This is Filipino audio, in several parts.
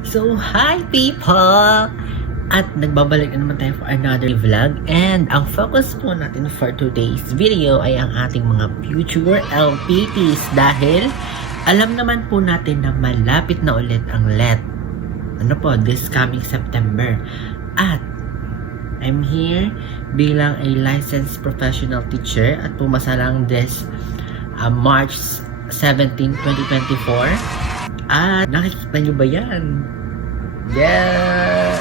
So, hi people! At nagbabalik na naman tayo for another vlog. And ang focus po natin for today's video ay ang ating mga future LPTs. Dahil alam naman po natin na malapit na ulit ang LET. Ano po, this coming September. At I'm here bilang a licensed professional teacher at pumasa lang this March 17, 2024. At nakikita nyo ba yan? Yes!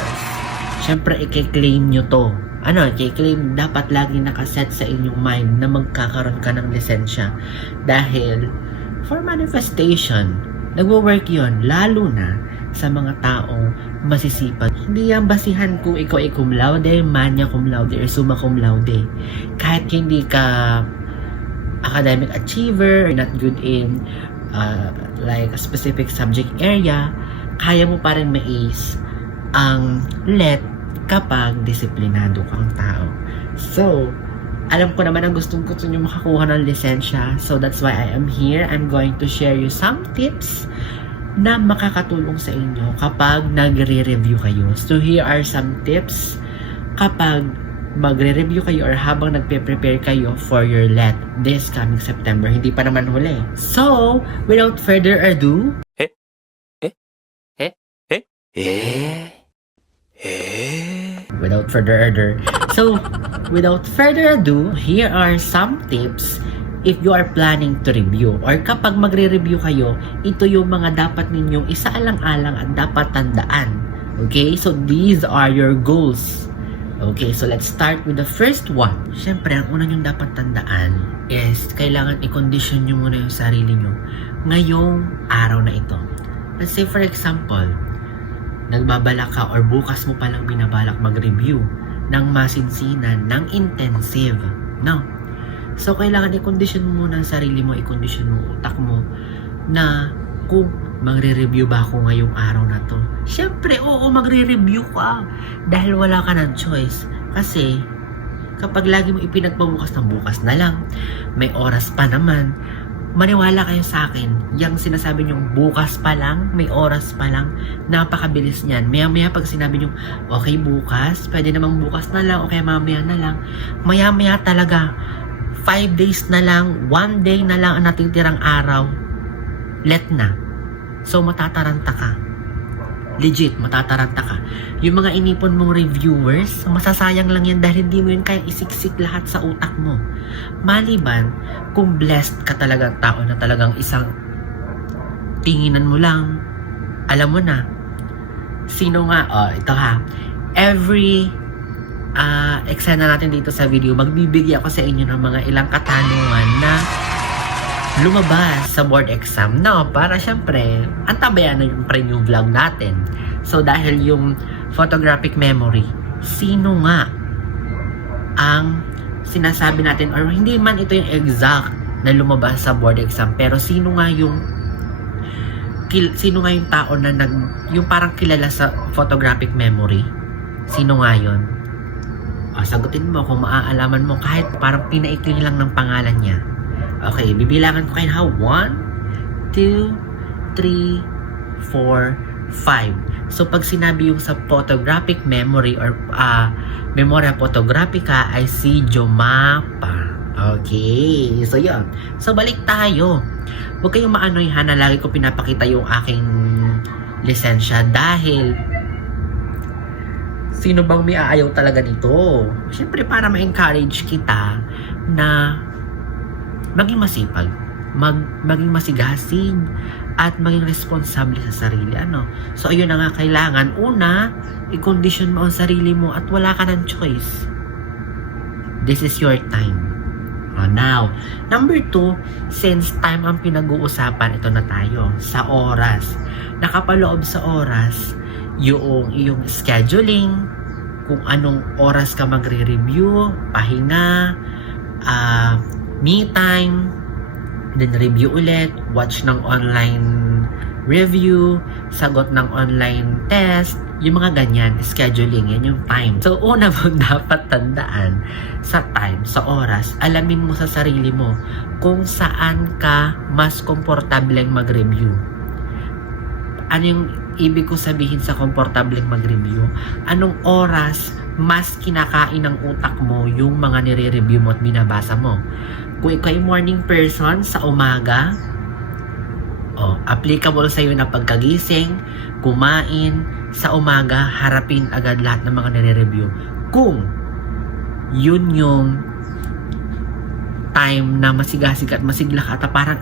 Siyempre, i-claim nyo to. I-claim, dapat lagi nakaset sa inyong mind na magkakaroon ka ng lisensya. Dahil, for manifestation, nagwo-work yon lalo na sa mga taong masisipag. Hindi yan basihan kung ikaw ay cum laude, magna cum laude, or summa cum laude. Kahit hindi ka academic achiever, or not good in like a specific subject area, kaya mo pa rin ma-ace ang LET kapag disiplinado kang tao. So, alam ko naman ang gusto nyo makakuha ng lisensya. So, that's why I am here. I'm going to share you some tips na makakatulong sa inyo kapag nagre-review kayo. So, here are some tips kapag magre-review kayo or habang nagpe-prepare kayo for your LET this coming September. Hindi pa naman huli. So, without further ado, without further ado, here are some tips if you are planning to review or kapag magre-review kayo, ito yung mga dapat ninyong isaalang-alang at dapat tandaan. Okay? So, these are your goals. Okay, so let's start with the first one. Siyempre, ang una nyong dapat tandaan is kailangan i-condition nyo muna yung sarili nyo ngayong araw na ito. Let's say for example, nagbabalak ka or bukas mo palang binabalak mag-review ng masinsinan, ng intensive. No? So, kailangan i-condition mo muna ang sarili mo, i-condition mo utak mo na kung magre-review ba ako ngayong araw na to? Siyempre, oo, magre-review ka. Dahil wala ka ng choice. Kasi, kapag lagi mo ipinagpabukas ng bukas na lang, may oras pa naman, maniwala kayo sa akin, yung sinasabi nyong bukas pa lang, may oras pa lang, napakabilis niyan. Maya-maya pag sinabi nyong, okay bukas, pwede namang bukas na lang, okay mamaya na lang, maya-maya talaga, 5 days na lang, 1 day na lang ang natitirang araw, LET na. So, matataranta ka. Legit, matataranta ka. Yung mga inipon mong reviewers, masasayang lang yan dahil hindi mo yun kaya isiksik lahat sa utak mo. Maliban, kung blessed ka talagang tao na talagang isang tinginan mo lang, alam mo na, sino nga, ito ha, every eksena natin dito sa video, magbibigay ako sa inyo ng mga ilang katanungan na lumabas sa board exam, no? Para syempre, antabayan na yung premium vlog natin. So, dahil yung photographic memory, sino nga ang sinasabi natin, or hindi man ito yung exact na lumabas sa board exam, pero sino nga yung tao na yung parang kilala sa photographic memory? Sino nga yun? Sagutin mo kung maaalaman mo kahit parang pinaikli lang ng pangalan niya. Okay, bibilangan ko kayo ha. 1, 2, 3, 4, 5. So, pag sinabi yung sa photographic memory or memoria photographica ay si Jomapa. Okay, so yun. So, balik tayo. Huwag kayong maanoy ha na lagi ko pinapakita yung aking lisensya dahil sino bang may aayaw talaga nito? Siyempre, para ma-encourage kita na maging masipag, maging masigasig, at maging responsable sa sarili. So, ayun na nga, kailangan, una, i-condition mo ang sarili mo at wala ka ng choice. This is your time. Now, number 2, since time ang pinag-uusapan, ito na tayo, sa oras. Nakapaloob sa oras, yung iyong scheduling, kung anong oras ka magre-review, pahinga, me time, then review ulit, watch ng online review, sagot ng online test, yung mga ganyan, scheduling, yan yung time. So, una mo dapat tandaan sa time, sa oras, alamin mo sa sarili mo kung saan ka mas komportableng mag-review. Ano yung ibig ko sabihin sa komportableng mag-review, anong oras mas kinakain ng utak mo yung mga nire-review mo at binabasa mo? Kung ikaw ay morning person, sa umaga, applicable sa'yo na pagkagising, kumain, sa umaga, harapin agad lahat ng mga nire-review. Kung yun yung time na masigasig at masigla ka at parang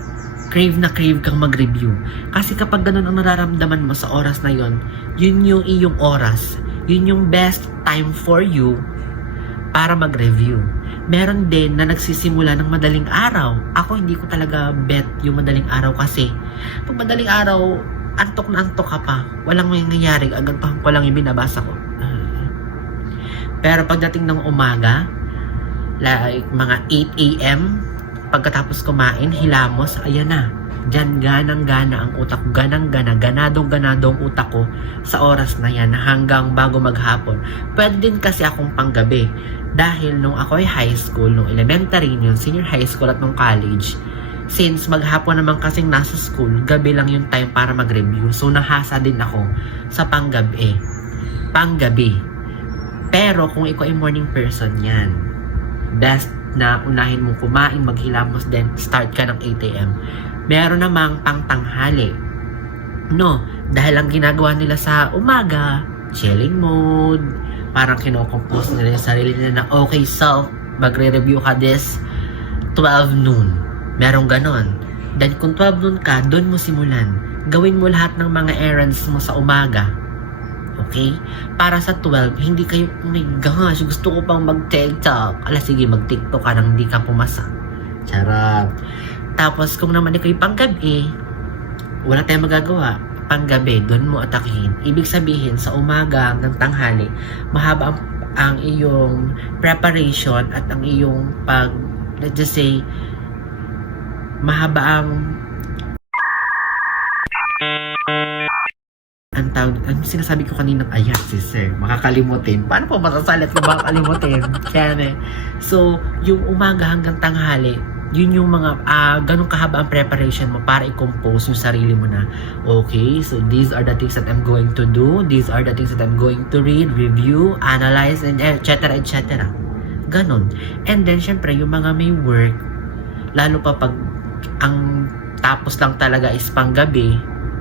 crave na crave kang mag-review. Kasi kapag ganun ang nararamdaman mo sa oras na yon, yun yung iyong oras. Yun yung best time for you para mag-review. Meron din na nagsisimula ng madaling araw. Ako hindi ko talaga bet yung madaling araw kasi pag madaling araw, antok na antok ka pa. Walang mangyayari. Agantahan ko lang yung binabasa ko. Pero pagdating ng umaga, like mga 8 a.m., pagkatapos kumain, hilamos, ayan na. Diyan ganang-gana ang utak ko. Ganang-gana, ganadong-ganadong utak ko sa oras na yan hanggang bago maghapon. Pwede din kasi akong panggabi. Dahil nung ako ay high school, nung elementary, nung senior high school at nung college, since maghapon naman kasing nasa school, gabi lang yung time para mag-review. So, nahasa din ako sa panggabi. Pero kung ikaw ay morning person, yan. Best na unahin mong kumain, maghilamos, then start ka ng 8 a.m. Meron namang pangtanghali. No, dahil ang ginagawa nila sa umaga, chilling mode, parang kinocompose nila yung sarili nila na okay, so magre-review ka this 12 noon. Merong ganon. Then kung 12 noon ka, doon mo simulan. Gawin mo lahat ng mga errands mo sa umaga. Okay? Para sa 12, hindi kayo, oh my gosh, gusto ko pang mag-TikTok. Ala, sige, mag-TikTok ka nang hindi ka pumasa. Charot. Tapos, kung naman ikaw yung panggabi, wala tayong magagawa. Panggabi, doon mo atakihin. Ibig sabihin, sa umaga hanggang tanghali, mahaba ang iyong preparation at ang iyong let's just say, mahaba ang ang sinasabi ko kanina, ayan, sister, makakalimutin. Paano po masasalit ko makakalimutin? So, yung umaga hanggang tanghali, yun yung mga, ganun kahaba ang preparation mo para i-compose yung sarili mo na, okay, so these are the things that I'm going to do, these are the things that I'm going to read, review, analyze, and etc. etc. Ganun. And then, syempre, yung mga may work, lalo pa pag ang tapos lang talaga is panggabi,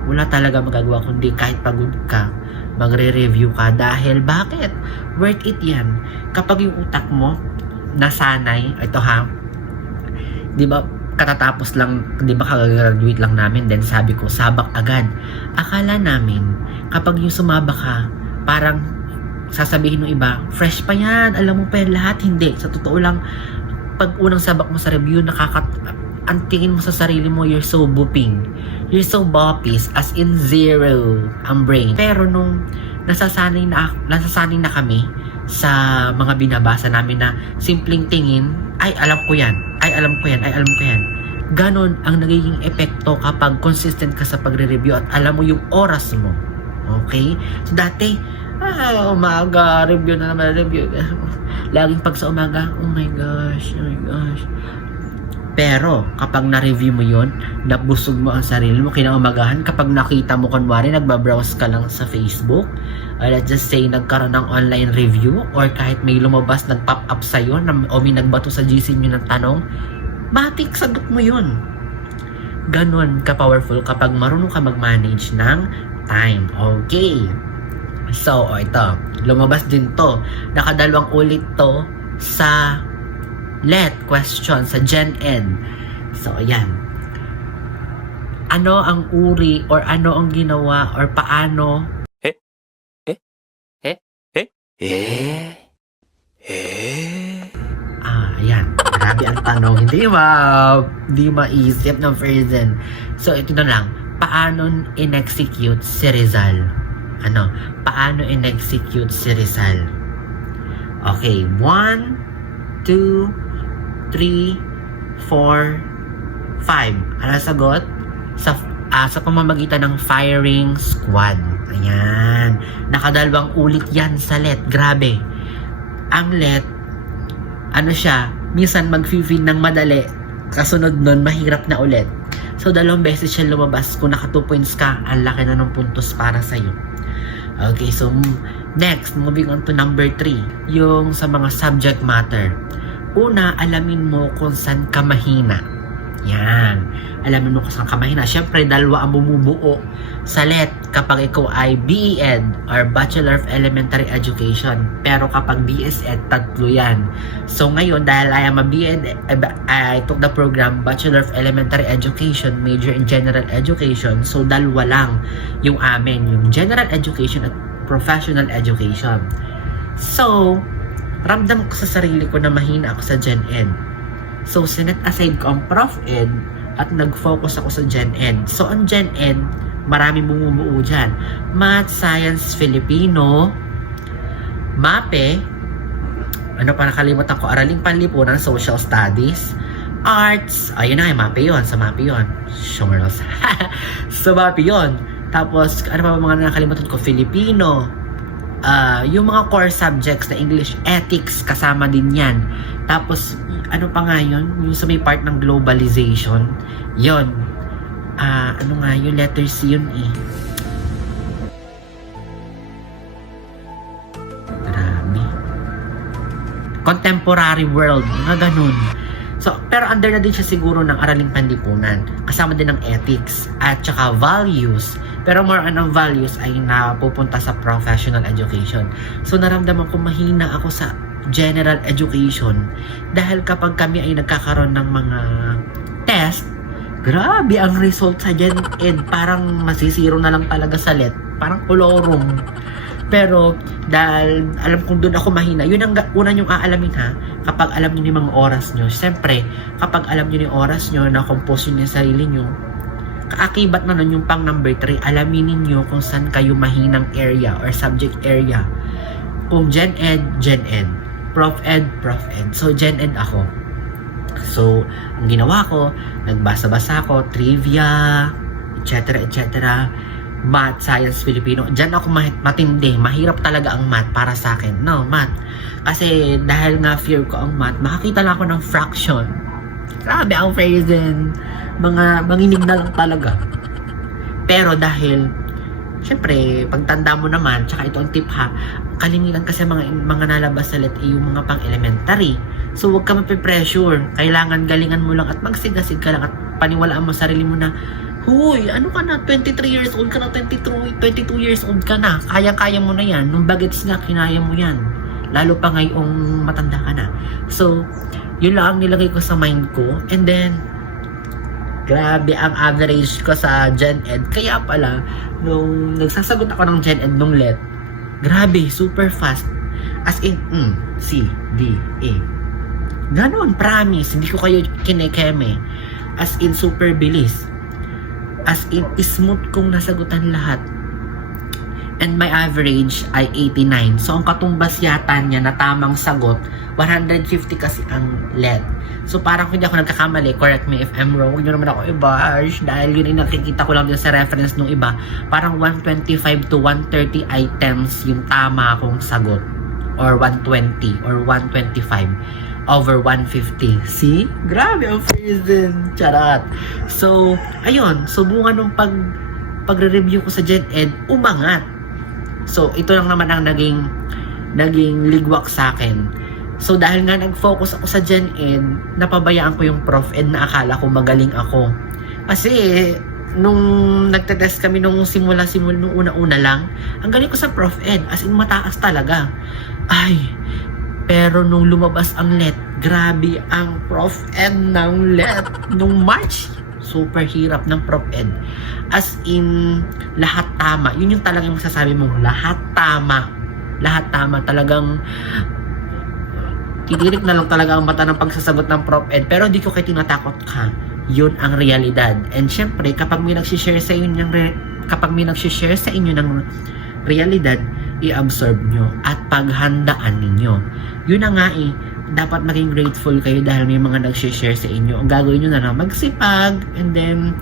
wala talaga magagawa kundi kahit pagod ka, magre-review ka. Dahil bakit? Worth it yan. Kapag yung utak mo nasanay, ito ha, di ba katatapos lang, di ba kagagraduate lang namin, then sabi ko, sabak agad. Akala namin, kapag yung sumabak ka, parang sasabihin ng iba, fresh pa yan, alam mo pa yan lahat. Hindi. Sa totoo lang, pag unang sabak mo sa review, ang tingin mo sa sarili mo, you're so booping. You're so boppies, as in zero ang brain. Pero nung nasasanay na kami sa mga binabasa namin na simpleng tingin, ay alam ko yan, ay alam ko yan, ay alam ko yan. Ganon ang nagiging epekto kapag consistent ka sa pagre-review at alam mo yung oras mo. Okay? So dati, umaga, review na naman, review. Laging pag sa umaga, oh my gosh. Pero, kapag na-review mo yon, nabusog mo ang sarili mo, kinaumagahan, kapag nakita mo, kunwari, nagbabrowse ka lang sa Facebook, let's just say, nagkaroon ng online review, or kahit may lumabas, nag-pop up sa'yo, o may nagbato sa GC nyo ng tanong, matik, sagot mo yun. Ganon ka-powerful kapag marunong ka mag-manage ng time. Okay. So, ito, lumabas din to. Nakadalawang ulit to sa let question sa Gen Ed. So, ayan. Ano ang uri or ano ang ginawa or paano ayan. Grabe ang tanong. Hindi maisip ng person. So, ito na lang. Paano in-execute si Rizal? Paano in-execute si Rizal? Okay. 1, 2, 3, 4, 5. Ano sagot? Sa pamamagitan ng firing squad. Ayan. Nakadalawang ulit yan sa let. Grabe. Ang let, minsan mag-feed ng madali. Kasunod nun, mahirap na ulit. So, 2 beses siya lumabas. Kung naka 2 points ka, ang laki na ng puntos para sa'yo. Okay, so next, moving on to number 3, yung sa mga subject matter. Una, alamin mo kung saan ka mahina. Yan. Alamin mo kung saan ka mahina. Siyempre, 2 ang bumubuo sa LET kapag ikaw ay BEd or Bachelor of Elementary Education. Pero kapag BSEd, 3 yan. So ngayon, dahil I am a BEd, I took the program Bachelor of Elementary Education, major in General Education. So 2 lang yung amin, yung General Education at Professional Education. So, ramdam ko sa sarili ko na mahina ako sa Gen Ed. So, sinet aside ko ang Prof Ed at nag-focus ako sa Gen Ed. So, ang Gen Ed, marami bumubuo dyan. Math, Science, Filipino, MAPE, ano pa nakalimutan ko, Araling Panlipunan, Social Studies, Arts, ayun na, MAPE yun, sa MAPE yun. Shomers. So, MAPE yun. Tapos, ano pa mga nakalimutan ko, Filipino, yung mga core subjects na English, Ethics, kasama din yan. Tapos, ano pa nga yun? Yung sa may part ng globalization, yun. Ano nga yun? Letter C yun eh. Grabe. Contemporary world, nga ganun. So, pero under na din siya siguro ng Araling Panlipunan. Kasama din ng ethics at saka values. Pero more on ang values ay napupunta sa professional education. So, naramdaman ko mahina ako sa general education dahil kapag kami ay nagkakaroon ng mga test, grabe ang result sa Gen Ed. Parang masisiro na lang talaga sa LET. Parang kolorum. Pero dahil alam kong doon ako mahina, yun ang una nyong aalamin ha, kapag alam nyo yung mga oras nyo. Siyempre, kapag alam nyo yung oras nyo, na-compose nyo yung sarili nyo, kaakibat na nun yung pang number 3, alaminin nyo kung saan kayo mahinang area or subject area. Kung Gen Ed, Gen Ed. Prof Ed, Prof Ed. So, Gen Ed ako. So, ang ginawa ko, nagbasa-basa ko, trivia, etc. etc. Math, Science, Filipino. Diyan ako matindi. Mahirap talaga ang math para sa akin. No, math. Kasi dahil nga fear ko ang math, makakita lang ako ng fraction. Grabe ang phrasing. Manginig na lang talaga. Pero dahil, syempre, pagtanda mo naman, tsaka ito ang tip ha, kalimitan kasi mga nalabas sa LET ay yung mga pang-elementary. So, huwag ka mapipressure. Kailangan galingan mo lang at magsigasig ka lang at paniwalaan mo sarili mo na, huy, ano ka na? 23 years old ka na, 22 years old ka na. Kaya-kaya mo na yan. Nung bagets na, kinaya mo yan. Lalo pa ngayong matanda ka na. So, yun lang ang nilagay ko sa mind ko. And then, grabe ang average ko sa Gen Ed. Kaya pala, nung nagsasagot ako ng Gen Ed nung LET, grabe, super fast. As in, C, D, A. Ganon, promise. Hindi ko kayo kinekeme. As in, super bilis. As in, smooth kong nasagutan lahat. And my average ay 89. So, ang katumbas yata niya na tamang sagot, 150 kasi ang LET. So, parang kung hindi ako nagkakamali, correct me if I'm wrong, huwag nyo naman ako i-bash dahil yun yung nakikita ko lang din sa reference nung iba. Parang 125 to 130 items yung tama akong sagot. Or 120 or 125 over 150. See? Grabe ang freezing. Charot. So, ayun. So, bunga nung pagre-review ko sa Gen Ed, umangat. So, ito lang naman ang naging ligwak sa akin. So, dahil nga nag-focus ako sa Gen Ed, napabayaan ko yung Prof Ed na akala ko magaling ako. Kasi, nung nagte-test kami nung simula nung una-una lang, ang galing ko sa Prof Ed. As in, mataas talaga. Ay, pero nung lumabas ang LET, grabe ang Prof Ed ng LET nung March. Super hirap ng Prof Ed. As in, lahat tama. Yun yung talagang masasabi mo, lahat tama. Lahat tama. Talagang titirik na lang talaga ang mata ng pagsasagot ng Prof Ed. Pero hindi ko kayo tinatakot ka. Yun ang realidad. And syempre, kapag may nagsishare sa inyo ng realidad, i-absorb nyo at paghandaan ninyo. Yun na nga dapat maging grateful kayo dahil may mga nag-share sa inyo. Ang gagawin nyo na lang, magsipag and then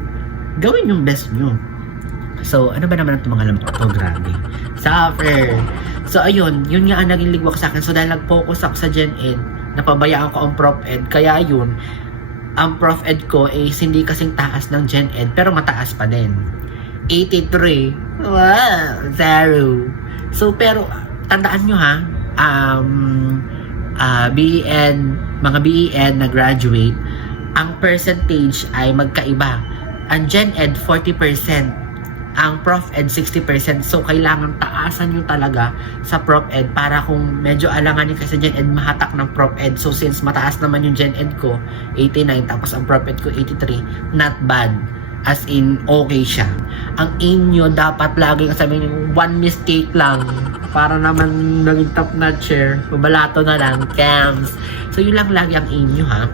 gawin yung best nyo. So, ano ba naman itong mga alam ko? Ito, grabe. Suffer. So, ayun. Yun nga ang naging ligwak sa akin. So, dahil nag-focus ako sa Gen Ed, napabayaan ko ang Prof Ed. Kaya yun, ang Prof Ed ko is hindi kasing taas ng Gen Ed, pero mataas pa din. 83. Wow, zero. So, pero, tandaan nyo ha, BEN, mga BEN na graduate, ang percentage ay magkaiba. Ang Gen Ed, 40%. Ang Prof Ed, 60%. So, kailangan taasan nyo talaga sa Prof Ed para kung medyo alanganin ka sa Gen Ed, mahatak ng Prof Ed. So, since mataas naman yung Gen Ed ko, 89, tapos ang Prof Ed ko, 83, not bad. As in, okay siya. Ang aim nyo, dapat laging sabihin nyo, one mistake lang. Para naman naging top notcher. Pabalato na lang. Cams. So, yun lang lagi ang aim nyo, ha.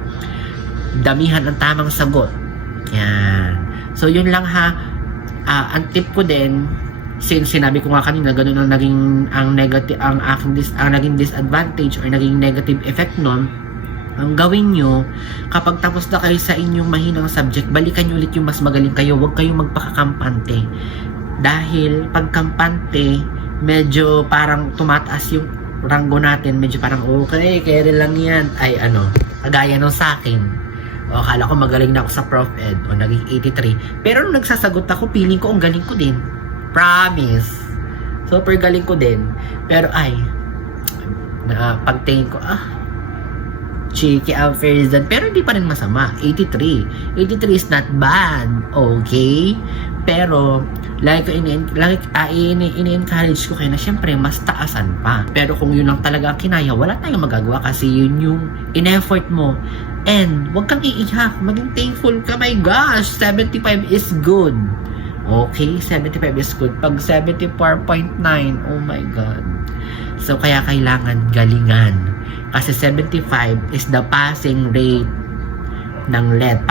Damihan ang tamang sagot. Yan. So, yun lang, ha. Ang tip ko din, since sinabi ko nga kanina, ganun ang naging naging disadvantage or naging negative effect nun, ang gawin nyo, kapag tapos na kayo sa inyong mahinang subject, balikan nyo ulit yung mas magaling kayo. Huwag kayong magpakakampante. Dahil pag kampante, medyo parang tumataas yung ranggo natin. Medyo parang, okay, carry lang yan. Ay, kagaya nung sa akin. O, akala ko magaling na ako sa Prof Ed. O, naging 83. Pero nung nagsasagot ako, feeling ko ang galing ko din. Promise. Super galing ko din. Pero ay, pagtingin ko, cheeky affairs din. Pero hindi pa rin masama. 83. 83 is not bad. Okay? Pero, ini-encourage ko kayo na syempre, mas taasan pa. Pero kung yun lang talaga ang kinaya, wala tayong magagawa kasi yun yung in-effort mo. And, wag kang iiyak. Maging thankful ka. My gosh, 75 is good. Okay, 75 is good. Pag 74.9, oh my God. So, kaya kailangan galingan. Kasi 75 is the passing rate ng LED.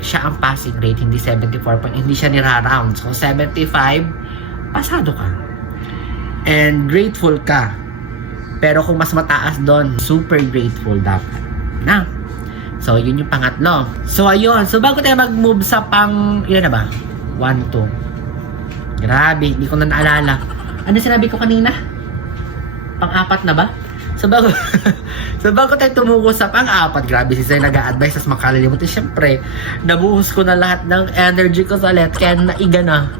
Siya ang passing rate, hindi 74 point. Hindi siya nira-round. So, 75, pasado ka. And grateful ka. Pero kung mas mataas doon, super grateful dapat. Na? So, yun yung pangatlo. So, ayun. So, bago tayo mag-move sa ilan na ba? 1, 2. Grabe, hindi ko na naalala. Ano sinabi ko kanina? Pang-apat na ba? So, bago tayo tumuko sa pang-apat, grabe si Sir nag-a-advise as makalilimutin. Siyempre, nabuhos ko na lahat ng energy ko sa let, kaya naiga na.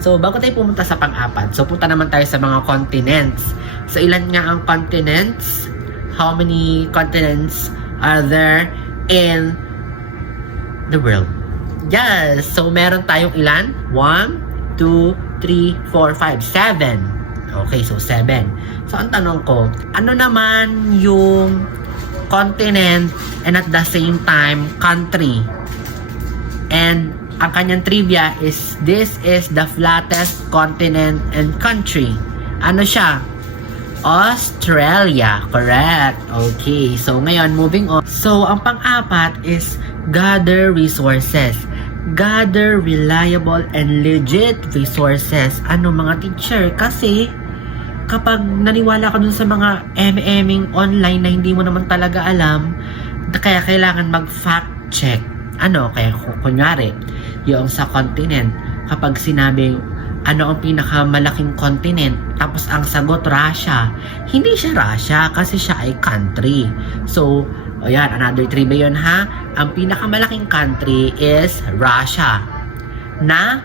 So, bago tayo pumunta sa pang-apat, so punta naman tayo sa mga continents. So, ilan nga ang continents? How many continents are there in the world? Yes! So, meron tayong ilan? 1, 2, 3, 4, 5, 7. Okay, so 7. So, ang tanong ko, ano naman yung continent and at the same time, country? And ang kanyang trivia is, this is the flattest continent and country. Ano siya? Australia. Correct. Okay, so ngayon, moving on. So, ang pang-apat is gather resources. Gather reliable and legit resources. Ano mga teacher? Kasi kapag naniwala ka dun sa mga MMing online na hindi mo naman talaga alam, kaya kailangan mag-fact check. Kaya kunyari, yung sa continent, kapag sinabi, ano ang pinakamalaking continent, tapos ang sagot, Russia. Hindi siya Russia kasi siya ay country. So, ayan, another trivia yun ha. Ang pinakamalaking country is Russia na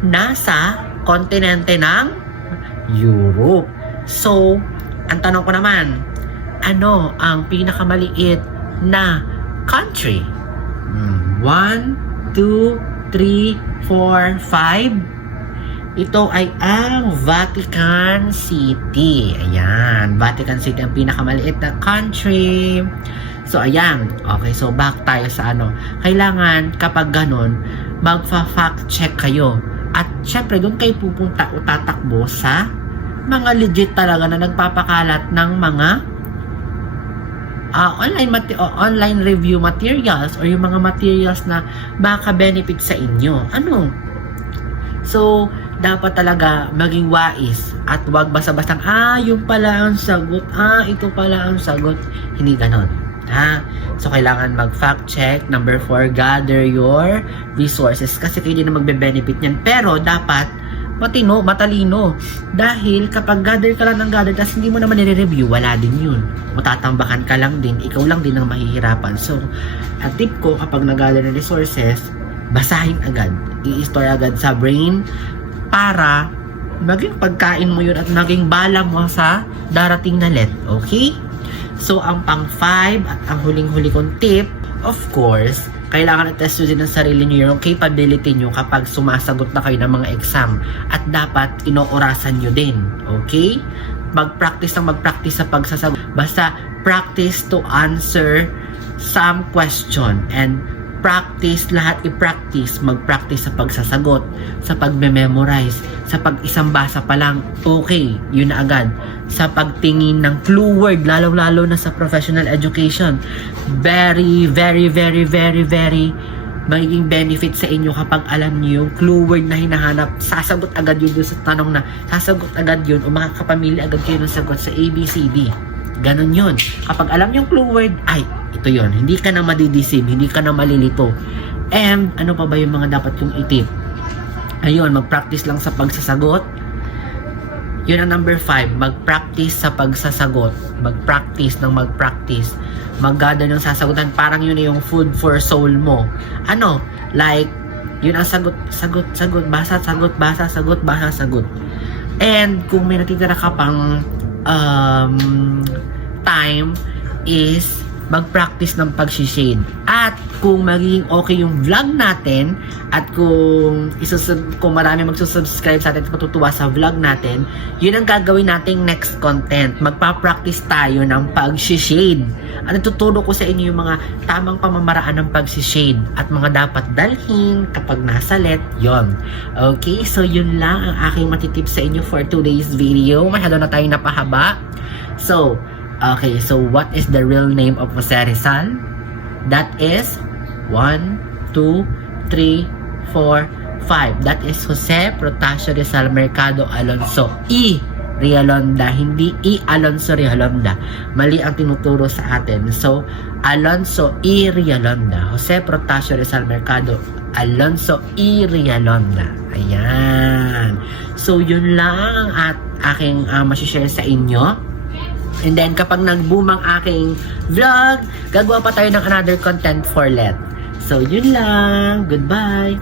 nasa kontinente ng Europe. So, ang tanong ko naman, ano ang pinakamaliit na country? 1, 2, 3, 4, 5. Ito ay ang Vatican City. Ayan, Vatican City ang pinakamaliit na country. So, ayan. Okay, so back tayo sa kailangan kapag ganun, magfa-fact check kayo. At syempre, doon kayo pupunta o tatakbo sa mga legit talaga na nagpapakalat ng mga online review materials or yung mga materials na maka-benefit sa inyo. So, dapat talaga maging wais at wag basta-bastang, yung pala ang sagot, ito pala ang sagot. Hindi ganon. So, kailangan mag-fact check. Number 4, gather your resources kasi kayo din na magbe-benefit niyan. Pero, dapat matalino. Dahil kapag gather ka lang ng gather tapos hindi mo naman nire-review, wala din yun. Matatambakan ka lang din, ikaw lang din ang mahihirapan. So, ang tip ko kapag nag-gather ng resources, basahin agad. I-store agad sa brain para maging pagkain mo yun at maging bala mo sa darating na let. Okay? So, ang pang-5 at ang huling-huli kong tip, of course, kailangan i-test nyo din ng sarili nyo yung capability nyo kapag sumasagot na kayo ng mga exam. At dapat inoorasan nyo din. Okay? Mag-practice sa pagsasagot. Basta practice to answer some question and practice, lahat i-practice, mag-practice sa pagsasagot, sa pagme-memorize, sa pag-isang basa pa lang, okay, yun na agad. Sa pagtingin ng clue word, lalo-lalo na sa professional education, very magiging benefit sa inyo kapag alam niyo yung clue word na hinahanap, sasagot agad yun dun sa tanong na, sasagot agad yun o makakapamili agad kayo ng sagot sa ABCD. Ganon yun. Kapag alam yung clue word, ay, ito yun. Hindi ka na madideceive, hindi ka na malilito. And, ano pa ba yung mga dapat kong itip? Ayun, mag-practice lang sa pagsasagot. Yun ang number 5. Mag-practice sa pagsasagot. Mag-practice ng mag-practice. Mag-gather ng sasagutan. Parang yun yung food for soul mo. Ano? Like, yun ang sagot, basa, sagot. And, kung may natitira ka pang time is mag-practice ng pag-shade. At kung magiging okay yung vlog natin at kung marami magsusubscribe sa atin at matutuwa sa vlog natin, yun ang gagawin nating next content. Magpa-practice tayo ng pag-shade. At tuturo ko sa inyo yung mga tamang pamamaraan ng pag-shade at mga dapat dalhin kapag nasa let, yon. Okay, so yun lang ang aking matitip sa inyo for today's video. Masyado na tayong napahaba. So, okay, so what is the real name of Jose Rizal? That is 1, 2, 3, 4, 5. That is Jose Protasio Rizal Mercado Alonso E. Realonda, hindi E. Alonso Realonda. Mali ang tinuturo sa atin. So, Alonso E. Realonda. Jose Protasio Rizal Mercado Alonso E. Realonda. Ayan. So, yun lang at aking masishare sa inyo. And then, kapag nag-boom ang aking vlog, gagawa pa tayo ng another content for let. So, yun lang. Goodbye!